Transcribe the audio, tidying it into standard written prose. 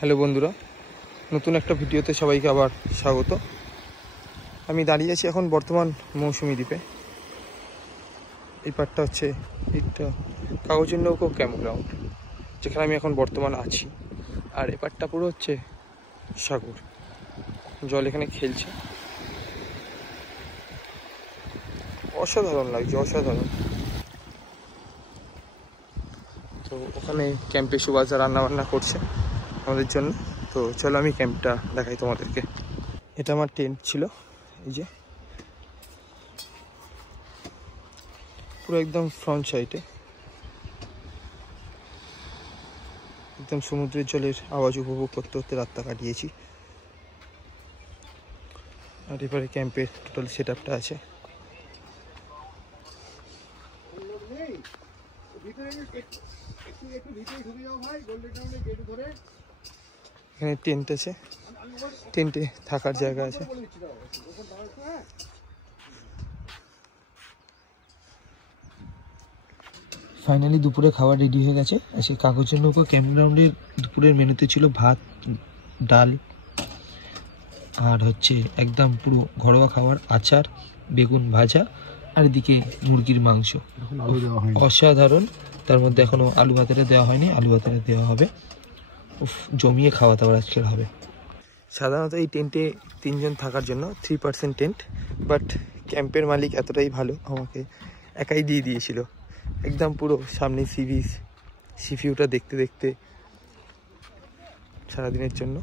Hello বন্ধুরা, নতুন একটা ভিডিওতে সবাইকে আবার স্বাগত। আমি দাঁড়িয়ে আছি এখন বর্তমান মৌসুমী দ্বীপে। এই পার্টটা হচ্ছে একটা কাগজের নৌকো ক্যাম্পগ্রাউন্ড, যেখানে আমি এখন বর্তমান আছি। আর এই পার্টটা পুরো হচ্ছে সাগর, জল এখানে খেলছে, অসাধারণ লাগছে, অসাধারণ। তো ওখানে ক্যাম্পে সুভাষদা রান্নাবান্না করছে আমাদের জন্য। তো চলো আমি ক্যাম্পটা দেখাই তোমাদেরকে। এটা আমার টেন্ট ছিল, এই যে পুরো একদম ফ্রন্ট সাইডে, একদম সমুদ্রের জলের আওয়াজ উপভোগ করতে করতে রাতটা কাটিয়েছি। আর এবারে ক্যাম্পের টোটাল সেট আপটা আছে। এখানে টেন্ট আছে, টেন্টে থাকার জায়গা আছে। ফাইনালি দুপুরে খাবার রেডি হয়ে গেছে। সেই কাগজের নৌকো ক্যাম্পগ্রাউন্ডের দুপুরের মেনুতে ছিল ভাত, ডাল, আর হচ্ছে একদম পুরো ঘরোয়া খাবার, আচার, বেগুন ভাজা, আর এদিকে মুরগির মাংস। অসাধারণ। তার মধ্যে এখনো আলু ভাতেটা দেওয়া হয়নি, আলু ভাতেটা দেওয়া হবে। জমিয়ে খাওয়া দাওয়ার আজকের হবে। সাধারণত এই টেন্টে 3 জন থাকার জন্য 3% টেন্ট, বাট ক্যাম্পের মালিক এতটাই ভালো, আমাকে একাই দিয়ে দিয়েছিল। একদম পুরো সামনে সি বিচ, সি ভিউটা দেখতে দেখতে সারাদিনের জন্য